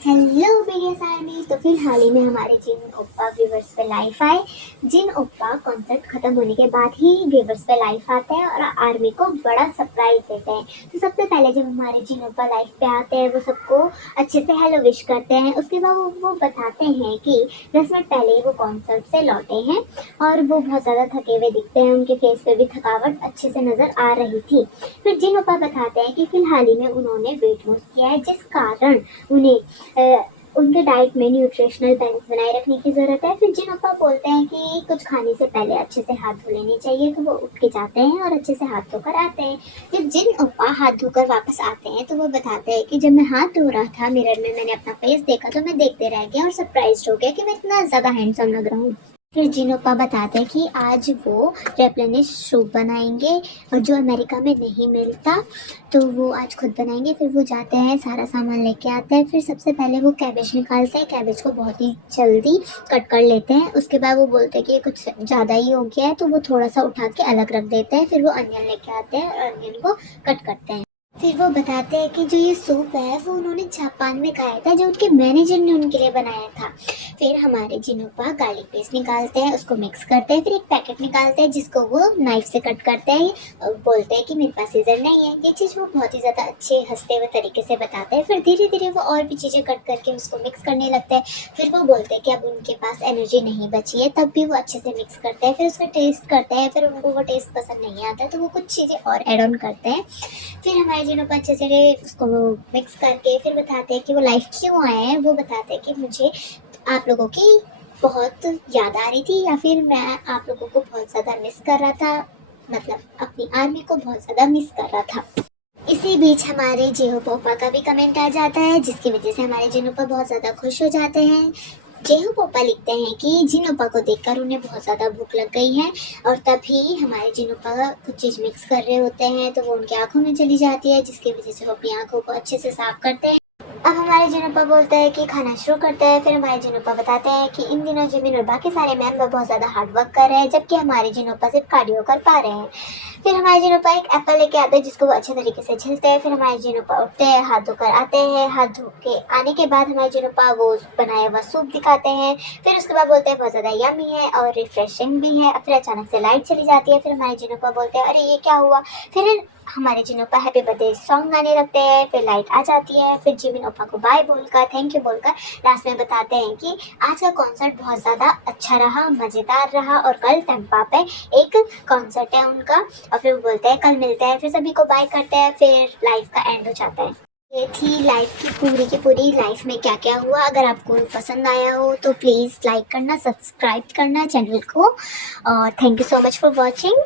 Hello videos army. तो फिर हाल ही में हमारे जिन ओप्पा व्यूवर्स पे लाइव आए। जिन ओप्पा कॉन्सर्ट खत्म होने के बाद ही व्यूवर्स पे लाइव आते हैं और आर्मी को बड़ा सरप्राइज देते हैं। तो सबसे पहले जब हमारे जिन ओप्पा लाइव पे आते हैं वो सबको अच्छे से हेलो विश करते हैं। उसके बाद वो बताते हैं कि 10 मिनट पहले ही वो कॉन्सर्ट से लौटे हैं और वो बहुत ज़्यादा थके हुए दिखते हैं। उनके फेस पे भी थकावट अच्छे से नज़र आ रही थी। फिर जिन ओप्पा बताते हैं कि फिलहाल ही में उन्होंने वेट लॉस किया है, जिस कारण उन्हें उनके डाइट में न्यूट्रिशनल बैलेंस बनाए रखने की ज़रूरत है। फिर जिन ओप्पा बोलते हैं कि कुछ खाने से पहले अच्छे से हाथ धो लेने चाहिए, तो वो उठ के जाते हैं और अच्छे से हाथ धोकर आते हैं। जब जिन ओप्पा हाथ धोकर वापस आते हैं तो वो बताते हैं कि जब मैं हाथ धो रहा था मिरर में मैंने अपना फेस देखा तो मैं देखते रह गया और सरप्राइज हो गया कि मैं इतना ज़्यादा हैंडसम लग रहा हूँ। फिर जिन ओप्पा बताते हैं कि आज वो रेप्लेनिश सूप बनाएंगे और जो अमेरिका में नहीं मिलता तो वो आज खुद बनाएंगे। फिर वो जाते हैं, सारा सामान लेके आते हैं। फिर सबसे पहले वो कैबेज निकालते हैं, कैबेज को बहुत ही जल्दी कट कर लेते हैं। उसके बाद वो बोलते हैं कि ये कुछ ज़्यादा ही हो गया है, तो वो थोड़ा सा उठा के अलग रख देते हैं। फिर वो अनियन लेके आते हैं और अनियन को कट करते हैं। फिर वो बताते हैं कि जो ये सूप है वो उन्होंने जापान में खाया था, जो उनके मैनेजर ने उनके लिए बनाया था। फिर हमारे जिनोपा गार्लिक पेस्ट निकालते हैं, उसको मिक्स करते हैं। फिर एक पैकेट निकालते हैं जिसको वो नाइफ से कट करते हैं और बोलते हैं कि मेरे पास सीजर नहीं है। ये चीज़ वो बहुत ही ज़्यादा अच्छे हंसते हुए तरीके से बताते हैं। फिर धीरे धीरे वो और भी चीज़ें कट करके उसको मिक्स करने लगते हैं। फिर वो बोलते हैं कि अब उनके पास एनर्जी नहीं बची है, तब भी वो अच्छे से मिक्स करते हैं। फिर उसका टेस्ट करते हैं। फिर उनको वो टेस्ट पसंद नहीं आता तो वो कुछ चीज़ें और ऐड ऑन करते हैं। फिर हमारे जिनों को अच्छे से उसको मिक्स करके फिर बताते हैं कि वो लाइव क्यों आए हैं। वो बताते हैं कि मुझे आप लोगों की बहुत याद आ रही थी, या फिर मैं आप लोगों को बहुत ज़्यादा मिस कर रहा था, मतलब अपनी आर्मी को बहुत ज़्यादा मिस कर रहा था। इसी बीच हमारे जेहो पोपा का भी कमेंट आ जाता है, जिसकी वजह से हमारे जिनोपा बहुत ज़्यादा खुश हो जाते हैं। जेहो पोपा लिखते हैं कि जिनोपा को देखकर उन्हें बहुत ज़्यादा भूख लग गई है और तभी हमारे जिनोपा कुछ चीज़ मिक्स कर रहे होते हैं तो वो उनकी आंखों में चली जाती है, जिसकी वजह से वो अपनी आंखों को अच्छे से साफ करते हैं। अब हमारे जिनोपा बोलते हैं कि खाना शुरू करते हैं। फिर हमारे जिनोपा बताते हैं कि इन दिनों जिमिन और बाकी सारे मेंबर बहुत ज़्यादा हार्ड वर्क कर रहे हैं, जबकि हमारे जिनोपा सिर्फ कार्डियो कर पा रहे हैं। फिर हमारे जिनोपा एक एप्पल लेके आते हैं जिसको वो अच्छे तरीके से छिलते हैं। फिर हमारे जिनोपा उठते हैं, हाथ धोकर आते हैं। हाथ धो के आने के बाद हमारे जिनोपा वो बनाया हुआ सूप दिखाते हैं। फिर उसके बाद बोलते हैं बहुत ज़्यादा यम्मी है और रिफ्रेशिंग भी है। फिर अचानक से लाइट चली जाती है। फिर हमारे जिनोपा बोलते हैं अरे ये क्या हुआ। फिर हमारे जिनोपा हैप्पी बर्थडे सॉन्ग गाने लगते हैं। फिर लाइट आ जाती है। फिर जिमिन ओपा को बाय बोलकर, थैंक यू बोलकर लास्ट में बताते हैं कि आज का कॉन्सर्ट बहुत ज़्यादा अच्छा रहा, मज़ेदार रहा और कल टेम्पा पे एक कॉन्सर्ट है उनका। और फिर वो बोलते हैं कल मिलते हैं। फिर सभी को बाय करते हैं। फिर लाइफ का एंड हो जाता है। ये थी लाइफ की पूरी लाइफ में क्या क्या हुआ। अगर आपको पसंद आया हो तो प्लीज़ लाइक करना, सब्सक्राइब करना चैनल को और thank you so much for watching.